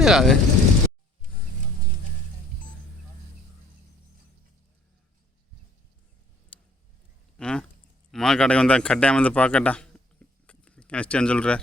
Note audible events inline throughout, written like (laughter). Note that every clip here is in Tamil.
கொண்டு eh. ஆ மா கடைக்கு வந்தால் கட்டாயம் வந்து பார்க்கட்டா. கஷ்டம் சொல்கிறார்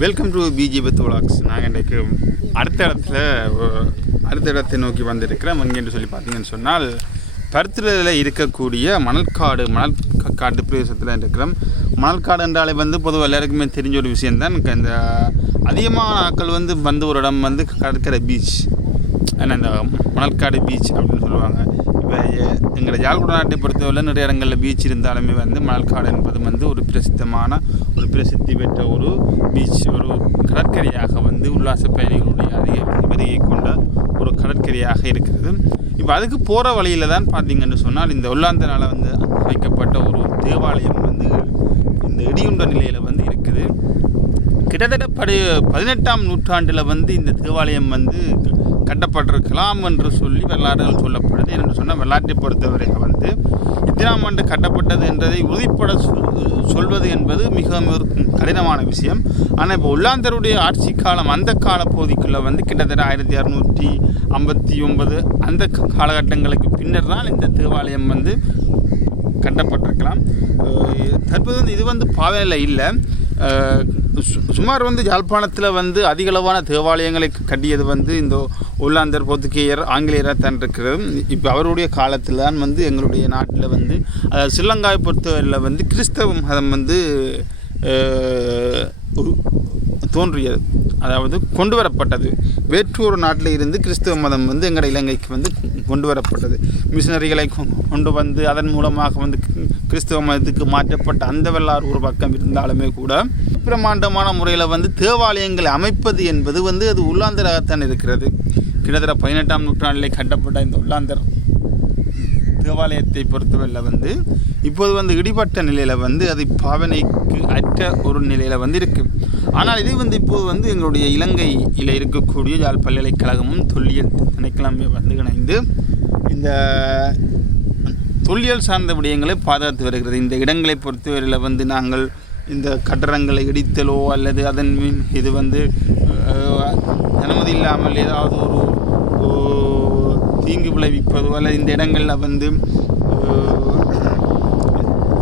welcome to PG path vlogs நாங்கள் இன்றைக்கு அடுத்த இடத்துல அடுத்த இடத்தை நோக்கி வந்திருக்கிறோம். எங்கேன்னு சொல்லி பார்த்தீங்கன்னு சொன்னால் பருத்தியில் இருக்கக்கூடிய மணல்காடு மணல் காட்டு பிரதேசத்தில் இருக்கிறோம். மணல்காடு என்றாலே வந்து பொதுவாக எல்லாருக்குமே தெரிஞ்ச ஒரு விஷயம்தான். இந்த அதிகமான ஆக்கள் வந்து வந்து ஒரு இடம் வந்து கடற்கரை பீச் ஏன்னா இந்த மணல்காடு பீச் அப்படின்னு சொல்லுவாங்க. இப்போ எங்களை யாழ்குடா நாட்டை பொறுத்தவரை நிறைய இடங்களில் பீச் இருந்தாலுமே வந்து மணல்காடு என்பது வந்து ஒரு பிரசித்தமான ஒரு பிரசித்தி பெற்ற ஒரு பீச் ஒரு கடற்கரையாக வந்து உல்லாச பயணிகளுடைய அதிக வருகை கொண்ட ஒரு கடற்கரையாக இருக்கிறது. இப்போ அதுக்கு போகிற வழியில் தான் பார்த்தீங்கன்னு சொன்னால் இந்த உள்ளாந்தனால் வந்து அமைக்கப்பட்ட ஒரு தேவாலயம் வந்து இந்த இடியுண்ட நிலையில் வந்து இருக்குது. கிட்டத்தட்ட படி பதினெட்டாம் நூற்றாண்டில் வந்து இந்த தேவாலயம் வந்து கட்டப்பட்டிருக்கலாம் என்று சொல்லி வரலாறுகள் சொல்லப்படுது. என்று சொன்னால் வரலாற்றை பொறுத்தவரை வந்து இத்தனாம் ஆண்டு கட்டப்பட்டது என்றதை உறுதிப்பட சொல்- சொல்வது என்பது மிக கடினமான விஷயம். ஆனால் இப்போ உள்ளாந்தருடைய ஆட்சி காலம் அந்த கால பகுதிக்குள்ளே வந்து கிட்டத்தட்ட ஆயிரத்தி அறுநூற்றி ஐம்பத்தி ஒன்பது அந்த க- காலகட்டங்களுக்கு பின்னர் தான் இந்த தேவாலயம் வந்து கட்டப்பட்டிருக்கலாம். தற்போது வந்து இது வந்து பாதையில் இல்லை. சுமார் வந்து யாழ்ப்பாணத்தில் வந்து அதிகளவான தேவாலயங்களை கட்டியது வந்து இந்த உள்ளாந்தர் போத்துக்கேயர் ஆங்கிலேயராக தான் இருக்கிறது. இப்போ அவருடைய காலத்தில் தான் வந்து எங்களுடைய நாட்டில் வந்து அதாவது ஸ்ரீலங்காவை பொறுத்தவரையில் வந்து கிறிஸ்தவ மதம் வந்து தோன்றியது. அதாவது கொண்டு வரப்பட்டது. வேற்றூர் நாட்டில் இருந்து கிறிஸ்தவ மதம் வந்து எங்களோட இலங்கைக்கு வந்து கொண்டு வரப்பட்டது. மிஷினரிகளை கொ- கொண்டு வந்து அதன் மூலமாக வந்து கிறிஸ்தவ மதத்துக்கு மாற்றப்பட்ட அந்த வெள்ளார் ஒரு பக்கம் இருந்தாலுமே கூட பிரமாண்டமான முறையில் வந்து தேவாலயங்களை அமைப்பது என்பது வந்து அது உள்ளாந்தராகத்தான் இருக்கிறது. கிட்டத்தட்ட பதினெட்டாம் நூற்றாண்டிலே கட்டப்பட்ட இந்த உள்ளாந்தர் தேவாலயத்தை பொறுத்தவரையில் வந்து இப்போது வந்து இடிபட்ட நிலையில் வந்து அது பாவனைக்கு அற்ற ஒரு நிலையில் வந்து இருக்குது ஆனால் இது வந்து இப்போது வந்து எங்களுடைய இலங்கையில் இருக்கக்கூடிய யாழ் பல்கலைக்கழகமும் தொல்லியல் திணைக்களமே வந்து இணைந்து இந்த தொல்லியல் சார்ந்த விடயங்களை பாதுகாத்து வருகிறது. இந்த இடங்களை பொறுத்தவரையில் வந்து நாங்கள் இந்த கட்டடங்களை இடித்தலோ அல்லது அதன் மின் இது வந்து அனுமதி இல்லாமல் ஏதாவது ஒரு தீங்கு விளைவிப்பதோ அல்லது இந்த இடங்களில் வந்து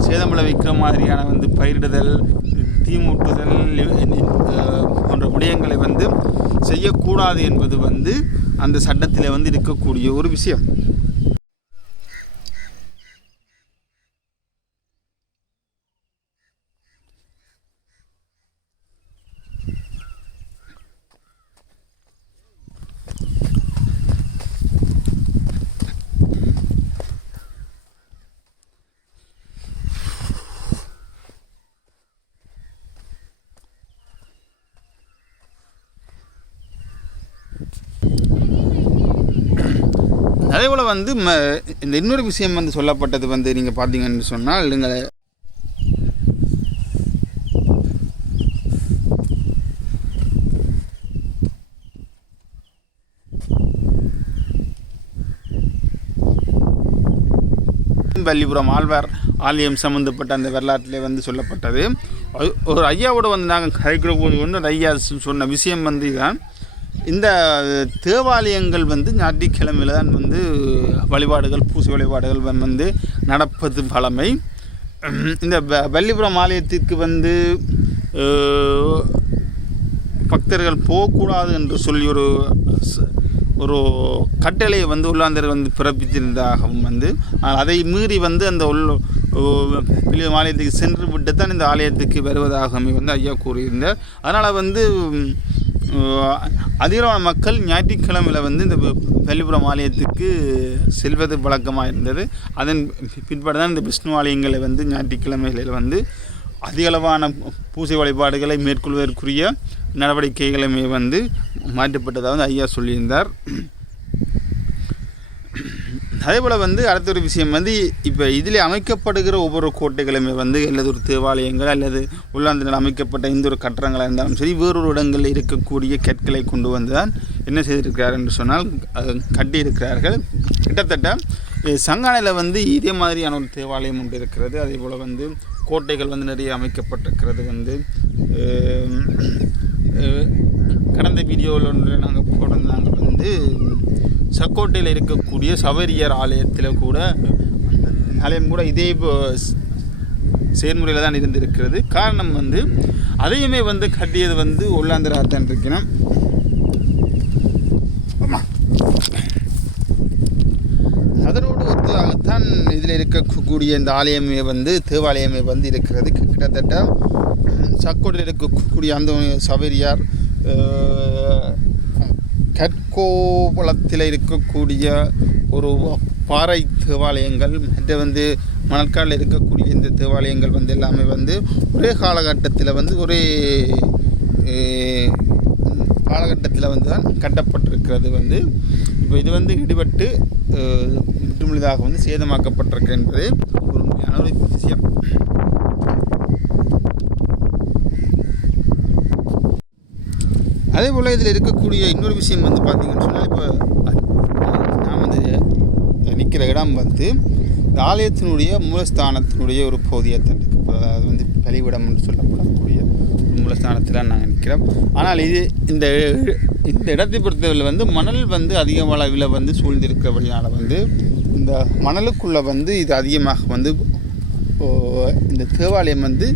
சேதம் விளைவிக்கிற மாதிரியான வந்து பயிரிடுதல் தீமூட்டுதல் போன்ற விடயங்களை வந்து செய்யக்கூடாது என்பது வந்து அந்த சட்டத்தில் வந்து இருக்கக்கூடிய ஒரு விஷயம். அதேபோல் வந்து ம இந்த இன்னொரு விஷயம் வந்து சொல்லப்பட்டது வந்து நீங்கள் பார்த்தீங்கன்னு சொன்னால் நீங்கள் வள்ளிபுரம் ஆழ்வார் ஆலயம் சம்மந்தப்பட்ட அந்த வரலாற்றிலே வந்து சொல்லப்பட்டது. ஒரு ஐயாவோட வந்து நாங்கள் கரைக்கிற போது வந்து அந்த ஐயா சொன்ன விஷயம் வந்து இதுதான் இந்த தேவாலயங்கள் வந்து ஞாயிற்றுக்கிழமையில் தான் வந்து வழிபாடுகள் பூசை வழிபாடுகள் வந்து நடப்பது பழமை இந்த வள்ளிபுரம் ஆலயத்திற்கு வந்து பக்தர்கள் போகக்கூடாது என்று சொல்லி ஒரு ஒரு கட்டளையை வந்து உள்ளாந்தர் வந்து பிறப்பித்திருந்ததாகவும் வந்து அதை மீறி வந்து அந்த உள் ஆலயத்துக்கு சென்று விட்டு தான் இந்த ஆலயத்துக்கு வருவதாகவே வந்து ஐயா கூறியிருந்தார். அதனால் வந்து அதிகமான மக்கள் ஞாயிற்றுக்கிழமையில் வந்து இந்த வெ- ஆலயத்துக்கு செல்வது வழக்கமாக இருந்தது. அதன் பிற்பாடு தான் இந்த விஷ்ணு ஆலயங்களை வந்து ஞாயிற்றுக்கிழமைகளில் வந்து அதிகளவான பூசை வழிபாடுகளை மேற்கொள்வதற்குரிய நடவடிக்கைகளுமே வந்து மாற்றப்பட்டதாக வந்து ஐயா சொல்லியிருந்தார். அதே போல் வந்து அடுத்த ஒரு விஷயம் வந்து இப்போ இதில் அமைக்கப்படுகிற ஒவ்வொரு கோட்டைகளுமே வந்து அல்லது ஒரு தேவாலயங்கள் அல்லது உள்ளாந்தில் அமைக்கப்பட்ட இந்த ஒரு கட்டடங்களாக இருந்தாலும் சரி வேறொரு இடங்களில் இருக்கக்கூடிய கற்களை கொண்டு வந்து தான் என்ன செய்திருக்கிறார் என்று சொன்னால் கட்டியிருக்கிறார்கள். கிட்டத்தட்ட சங்கானையில் வந்து இதே மாதிரியான ஒரு தேவாலயம் ஒன்று இருக்கிறது. அதே போல் வந்து கோட்டைகள் வந்து நிறைய அமைக்கப்பட்டிருக்கிறது வந்து கடந்த வீடியோவில் ஒன்று நாங்கள் போட்டிருந்தாங்க வந்து சக்கோட்டையில் இருக்கக்கூடிய சவரியர் ஆலயத்தில் கூட ஆலயம் கூட இதே செயல்முறையில் தான் இருந்திருக்கிறது. காரணம் வந்து அதையுமே வந்து கட்டியது வந்து உள்ளாந்திராக தான் இருக்கணும் அதனோடு ஒத்ததாகத்தான் இதில் இருக்கக்கூடிய இந்த ஆலயமே வந்து தேவாலயமே வந்து இருக்கிறது. கிட்டத்தட்ட சக்கோட்டையில் சக்கோட்டில் இருக்கக்கூடிய அந்த சவேரியார் கோவளத்தில் இருக்கக்கூடிய ஒரு பாறை தேவாலயங்கள் மற்ற வந்து மணற்காலில் இருக்கக்கூடிய இந்த தேவாலயங்கள் வந்து எல்லாமே வந்து ஒரே காலகட்டத்தில் வந்து ஒரே காலகட்டத்தில் வந்து தான் கட்டப்பட்டிருக்கிறது வந்து. இப்போ இது வந்து இடிபட்டு முற்றுமுழுதாக வந்து சேதமாக்கப்பட்டிருக்கு என்பது ஒரு உண்மையான ஒரு விஷயம். அதே போல் இதில் இருக்கக்கூடிய இன்னொரு விஷயம் வந்து பார்த்திங்கன்னு சொன்னால் இப்போ நான் வந்து நிற்கிற இடம் வந்து இந்த ஆலயத்தினுடைய மூலஸ்தானத்தினுடைய ஒரு பகுதியாக தான் இப்போ அதாவது வந்து பலிவிடம் என்று சொல்லப்படக்கூடிய மூலஸ்தானத்தில் நாங்கள் நிற்கிறோம். ஆனால் இது இந்த இந்த இடத்தை பொறுத்தவரையில் வந்து மணல் வந்து அதிக அளவில் வந்து சூழ்ந்திருக்கிறபடினால் வந்து இந்த மணலுக்குள்ளே வந்து இது அதிகமாக வந்து இந்த தேவாலயம் வந்து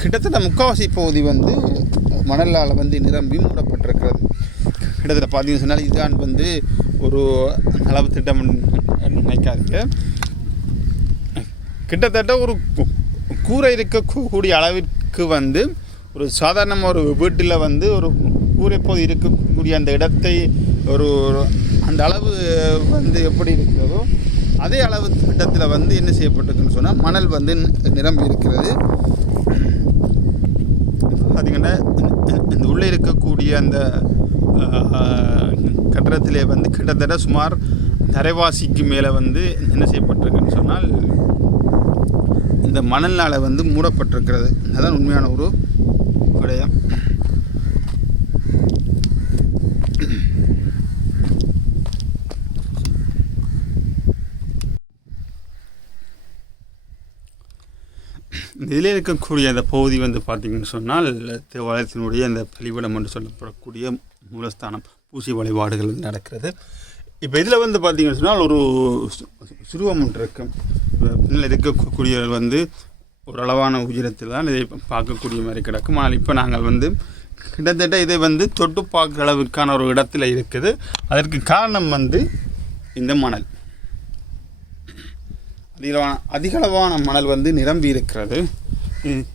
கிட்டத்தட்ட முக்கால்வாசி பகுதி வந்து மணலால் வந்து நிரம்பி மூடப்பட்டிருக்கிறது. கிட்டத்தட்ட பார்த்தீங்கன்னு சொன்னால் இதுதான் வந்து ஒரு அளவு திட்டம் நினைக்காதீங்க. கிட்டத்தட்ட ஒரு கூரை இருக்கக்கூடிய அளவிற்கு வந்து ஒரு சாதாரண ஒரு வீட்டில் வந்து ஒரு கூரை போது இருக்கக்கூடிய அந்த இடத்தை ஒரு அந்த அளவு வந்து எப்படி இருக்கிறதோ அதே அளவு திட்டத்தில் வந்து என்ன செய்யப்பட்டிருக்குன்னு சொன்னால் மணல் வந்து நிரம்பி இருக்கிறது. பார்த்திங்கன்னா இந்த- உள்ளே இருக்கக்கூடிய அந்த கட்டடத்திலே வந்து கிட்டத்தட்ட சுமார் தரைவாசிக்கு மேலே வந்து என்ன செய்யப்பட்டிருக்குன்னு சொன்னால் இந்த மணல்னால் வந்து மூடப்பட்டிருக்கிறது. அதுதான் உண்மையான ஒரு விடயம் இதில் இருக்கக்கூடிய அந்த பகுதி வந்து பார்த்திங்கன்னு சொன்னால் தேவாலயத்தினுடைய அந்த பலிபடம் என்று சொல்லப்படக்கூடிய மூலஸ்தானம் பூசி வழிபாடுகள் வந்து நடக்கிறது. இப்போ இதில் வந்து பார்த்திங்கன்னு சொன்னால் ஒரு சுருவம் ஒன்று இருக்கும். பின்னில் இருக்கக்கூடியவர்கள் வந்து ஒரு அளவான உயரத்தில் தான் இதை பார்க்கக்கூடிய மாதிரி கிடக்கும். ஆனால் இப்போ நாங்கள் வந்து கிட்டத்தட்ட இதை வந்து தொட்டு பார்க்குற அளவுக்கான ஒரு இடத்துல இருக்குது. அதற்கு காரணம் வந்து இந்த மணல். அதிகளவான அதிகளவான மணல் வந்து நிரம்பி இருக்கிறது.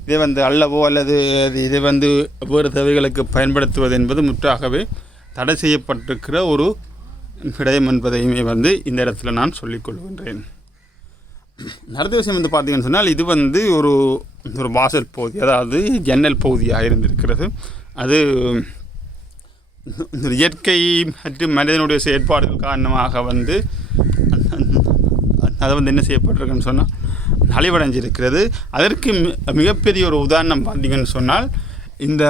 இதை வந்து அல்லவோ அல்லது அது- இதை வந்து வேறு தேவைகளுக்கு பயன்படுத்துவது என்பது முற்றாகவே தடை செய்யப்பட்டிருக்கிற ஒரு விடயம் என்பதையுமே வந்து இந்த இடத்துல நான் சொல்லிக் கொள்கின்றேன். விஷயம் வந்து பார்த்தீங்கன்னு சொன்னால் இது வந்து ஒரு ஒரு வாசல் பகுதி அதாவது ஜன்னல் பகுதியாக இருந்திருக்கிறது. அது இயற்கை மற்றும் மனிதனுடைய செயற்பாடுகள் காரணமாக வந்து அதை வந்து என்ன செய்யப்பட்டிருக்குன்னு சொன்னால் நலிவடைஞ்சிருக்கிறது. அதற்கு மி- மிகப்பெரிய ஒரு உதாரணம் பார்த்தீங்கன்னு சொன்னால் இந்த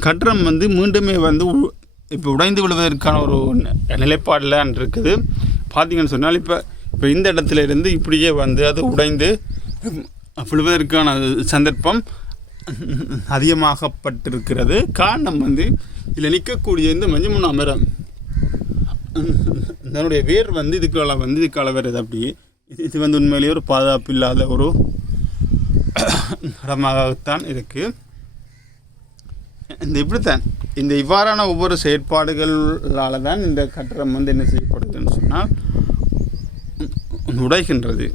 கட்டடம் வந்து மீண்டுமே வந்து உ- இப்போ உடைந்து விழுவதற்கான ஒரு நிலைப்பாடில் இருக்குது. பார்த்தீங்கன்னு சொன்னால் இப்போ இப்போ இந்த இடத்துல இருந்து இப்படியே வந்து அது உடைந்து விழுவதற்கான சந்தர்ப்பம் அதிகமாகப்பட்டிருக்கிறது. காரணம் வந்து இதில் நிற்கக்கூடிய இந்த மஞ்சமுன்னா மரம் இதனுடைய வேர் வந்து இதுக்கால வந்து இதுக்கால வருது அப்படி. இது- இது வந்து உண்மையிலேயே ஒரு பாதுகாப்பு இல்லாத ஒரு இடமாகத்தான் இருக்குது இந்த இப்படித்தான். இந்த இவ்வாறான ஒவ்வொரு செயற்பாடுகளால் தான் இந்த கட்டடம் வந்து என்ன செய்யப்படுதுன்னு சொன்னால் உடைகின்றது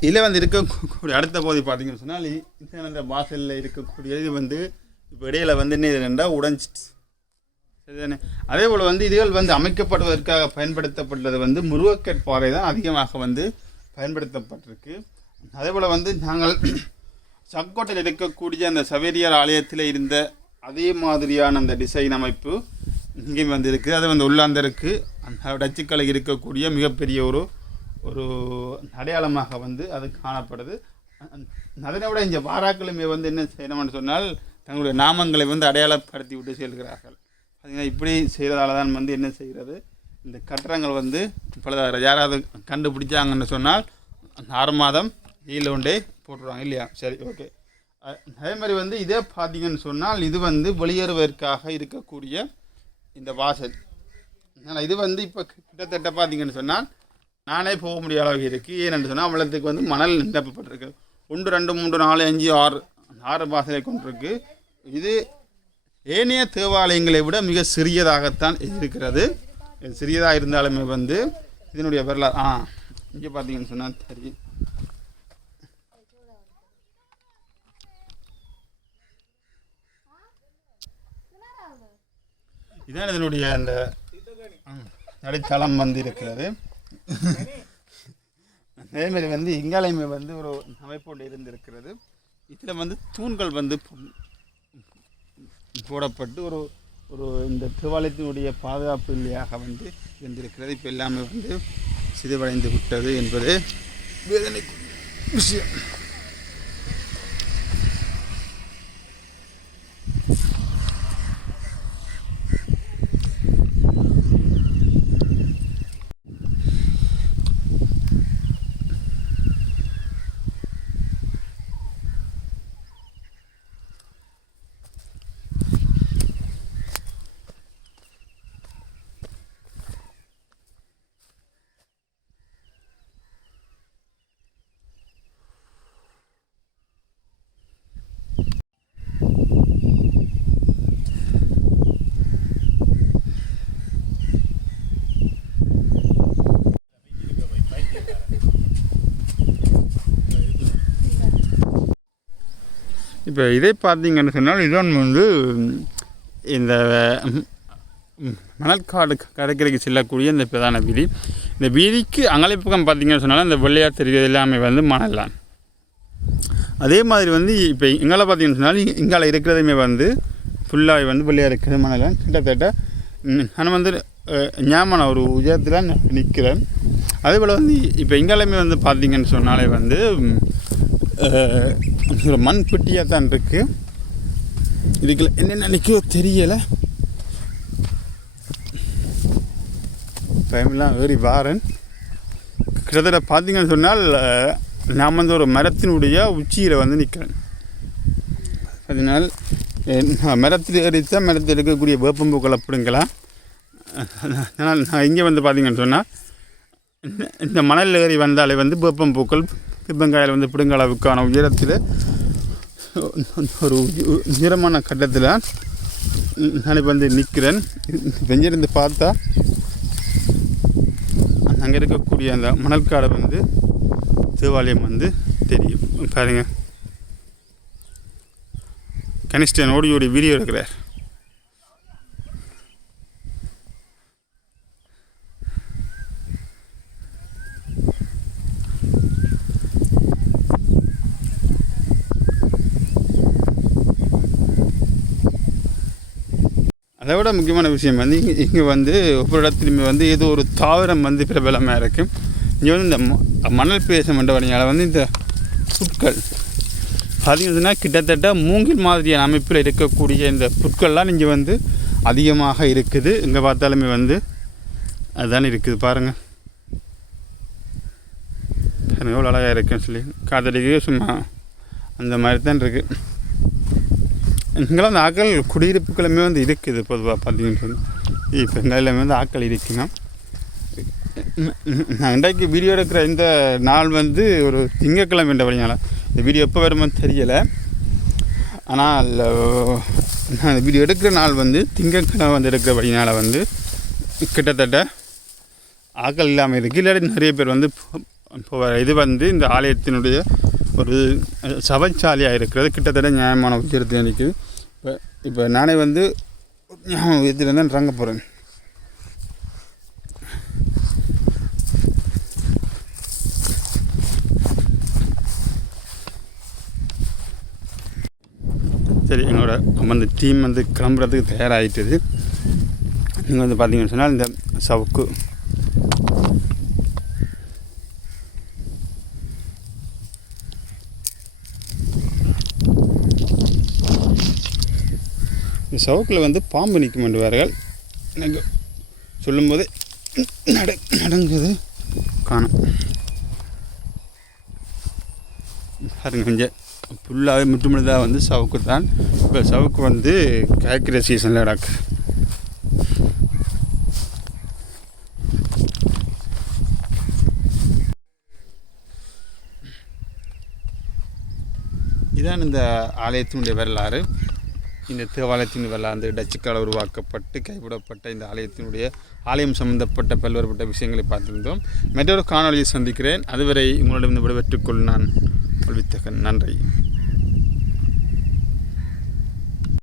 இதில் வந்து இருக்கக்கூடிய அடுத்த பகுதி பார்த்தீங்கன்னு சொன்னால் இந்த வாசலில் இருக்கக்கூடிய இது வந்து இப்போ இடையில வந்து என்ன என்னென்னா உடைஞ்சிட்டு சரிதானே அதே போல் வந்து இதுகள் வந்து அமைக்கப்படுவதற்காக பயன்படுத்தப்பட்டது வந்து முருகக்கட் பாறை தான் அதிகமாக வந்து பயன்படுத்தப்பட்டிருக்கு. அதே போல் வந்து நாங்கள் (clears throat) சக்கோட்டையில் இருக்கக்கூடிய அந்த சவேரியார் ஆலயத்தில் இருந்த அதே மாதிரியான அந்த டிசைன் அமைப்பு இங்கேயும் வந்து இருக்குது அது வந்து உள்ளாந்தருக்கு. அந்த டச்சுக்களை இருக்கக்கூடிய மிகப்பெரிய ஒரு ஒரு அடையாளமாக வந்து அது காணப்படுது. அதனை விட இங்கே வாராக்களுமே வந்து என்ன செய்யணும்னு சொன்னால் தங்களுடைய நாமங்களை வந்து அடையாளப்படுத்தி விட்டு செல்கிறார்கள். பார்த்திங்கன்னா இப்படி செய்கிறதால தான் வந்து என்ன செய்கிறது? இந்த கட்டடங்கள் வந்து பழுதாக யாராவது கண்டுபிடிச்சாங்கன்னு சொன்னால் ஆறு மாதம் வெயில் ஒன்றே போட்டுருவாங்க இல்லையா? சரி ஓகே. அதே மாதிரி வந்து இதே பார்த்தீங்கன்னு சொன்னால் இது வந்து வெளியேறுவதற்காக இருக்கக்கூடிய இந்த வாசல். அதனால் இது வந்து இப்போ கிட்டத்தட்ட பார்த்தீங்கன்னு சொன்னால் நானே போக முடிய அளவுக்கு இருக்குது ஏன்னு சொன்னால் அவ்வளோத்துக்கு வந்து மணல் நிரப்பப்பட்டிருக்கு. ஒன்று ரெண்டு மூன்று நாலு அஞ்சு ஆறு ஆறு வாசலை கொண்டிருக்கு. இது ஏனைய தேவாலயங்களை விட மிக சிறியதாகத்தான் இருக்கிறது. சிறியதாக இருந்தாலுமே வந்து இதனுடைய வரலாறு ஆ இங்கே பார்த்தீங்கன்னு சொன்னால் தெரியும் இதான் இதனுடைய அந்த ம், நடுத்தளம் வந்து இருக்கிறது. அதே மாதிரி வந்து இங்காலயமே வந்து ஒரு அமைப்பு ஒன்று இருந்திருக்கிறது. இதில் வந்து தூண்கள் வந்து போடப்பட்டு ஒரு ஒரு இந்த திருவாலயத்தினுடைய பாதுகாப்பு இல்லையாக வந்து இருந்திருக்கிறது. இப்போ எல்லாமே வந்து சிதைவடைந்து விட்டது என்பது வேதனை விஷயம். இப்போ இதை பார்த்தீங்கன்னு சொன்னால் இதுதான் வந்து இந்த ம், மணற்காடு கடற்கரைக்கு செல்லக்கூடிய இந்த பிரதான வீதி. இந்த வீதிக்கு அங்கலைப்பக்கம் பார்த்தீங்கன்னு சொன்னால் இந்த வெள்ளையார் தெரிகிறது எல்லாமே வந்து மணல் தான் அதே மாதிரி வந்து இப்போ இங்கால பார்த்தீங்கன்னு சொன்னால் இங்கால இருக்கிறதுமே வந்து ஃபுல்லாக வந்து வெள்ளையாக இருக்கிறது மணல் தான் கிட்டத்தட்ட ம், நான் வந்து ஞாபகம் ஒரு உயரத்தில் நிற்கிறேன் அதே போல் வந்து இப்போ இங்காலுமே வந்து பார்த்தீங்கன்னு சொன்னாலே வந்து ஒரு மண் பெட்டியாக தான் இருக்குது இதுக்குள்ள என்னென்ன நிற்கோ தெரியலை. டைம்லாம் வெரி வாரன். கிட்டத்தட்ட பார்த்தீங்கன்னு சொன்னால் நான் வந்து ஒரு மரத்தினுடைய உச்சியில் வந்து நிற்கிறேன் அதனால் மரத்தில் ஏறித்தான் மரத்தில் இருக்கக்கூடிய வேப்பம்பூக்களை பிடுங்கலாம். ஆனால் நான் இங்கே வந்து பார்த்தீங்கன்னு சொன்னால் இந்த- இந்த மணல் ஏறி வந்தாலே வந்து வேப்பம்பூக்கள் பிப்பங்காயில் வந்து பிடுங்களவுக்கான உயரத்தில் ஒரு உயரமான கட்டத்தில் நான் இப்போ வந்து நிற்கிறேன் வெஞ்சிருந்து பார்த்தா அங்கே இருக்கக்கூடிய அந்த மணல்காடை வந்து தேவாலயம் வந்து தெரியும். பாருங்கள் கனிஷ்டன் ஓடி ஓடி வீடியோ எடுக்கிறார். அதை விட முக்கியமான விஷயம் வந்து இங்கே இங்கே வந்து ஒவ்வொரு இடத்துலையுமே வந்து ஏதோ ஒரு தாவரம் வந்து பிரபலமாக இருக்குது இங்கே வந்து இந்த ம- மணல் பேச மண்டபணியால் வந்து இந்த புட்கள் பார்த்தீங்கன்னா கிட்டத்தட்ட மூங்கில் மாதிரியான அமைப்பில் இருக்கக்கூடிய இந்த புட்கள்லாம் இங்கே வந்து அதிகமாக இருக்குது. இங்கே பார்த்தாலுமே வந்து அதுதானே இருக்குது. பாருங்கள் எவ்வளோ அழகாக இருக்குன்னு சொல்லி. காத்தடிக்கவே சும்மா அந்த மாதிரி தான் இருக்குது இங்கெல்லாம் அந்த ஆக்கள் குடியிருப்புகளுமே வந்து இருக்குது பொதுவாக பார்த்தீங்கன்னு சொன்னால் இப்போ எங்கள் எல்லாமே வந்து ஆக்கள் இருக்குன்னா நான் இன்றைக்கு வீடியோ எடுக்கிற இந்த நாள் வந்து ஒரு திங்கக்கிழமை என்றபடினால இந்த வீடியோ எப்போ வருமோ தெரியலை. ஆனால் நான் இந்த வீடியோ எடுக்கிற நாள் வந்து திங்கக்கிழமை வந்து எடுக்கிறபடினால வந்து கிட்டத்தட்ட ஆக்கள் இல்லாமல் இருக்குது இல்லாட்டி நிறைய பேர் வந்து இது வந்து இந்த ஆலயத்தினுடைய ஒரு சபைச்சாலையாக இருக்கிறது கிட்டத்தட்ட நியாயமான உத்திரத்தில் நிற்குது இப்போ இப்போ நானே வந்து ஞாபகம் உயரத்தில் தான் இறங்க போகிறேன் சரி எங்களோட அந்த டீம் வந்து கிளம்புறதுக்கு தயாராகிட்டது நீங்கள் வந்து பார்த்தீங்கன்னு சொன்னால் இந்த சவுக்கு இந்த சவுக்கில் வந்து பாம்பு நிற்கும் வேறுகள் எனக்கு சொல்லும்போது நட நடங்குது காணும். பாருங்க கொஞ்சம் ஃபுல்லாகவே முற்றுமுழுதாக வந்து சவுக்கு தான். இப்போ சவுக்கு வந்து காய்க்கிற சீசனில் கிடக்கு இதான் இந்த ஆலயத்தினுடைய வரலாறு. இந்த தேவாலயத்தின் விளாண்டு டச்சுக்கால் உருவாக்கப்பட்டு கைவிடப்பட்ட இந்த ஆலயத்தினுடைய ஆலயம் சம்பந்தப்பட்ட பல்வேறுபட்ட விஷயங்களை பார்த்திருந்தோம். மற்றொரு காணொலியை சந்திக்கிறேன். அதுவரை உங்களிடம் விடைபெற்றுக் கொள் நான் கல்வித்தகன் நன்றி.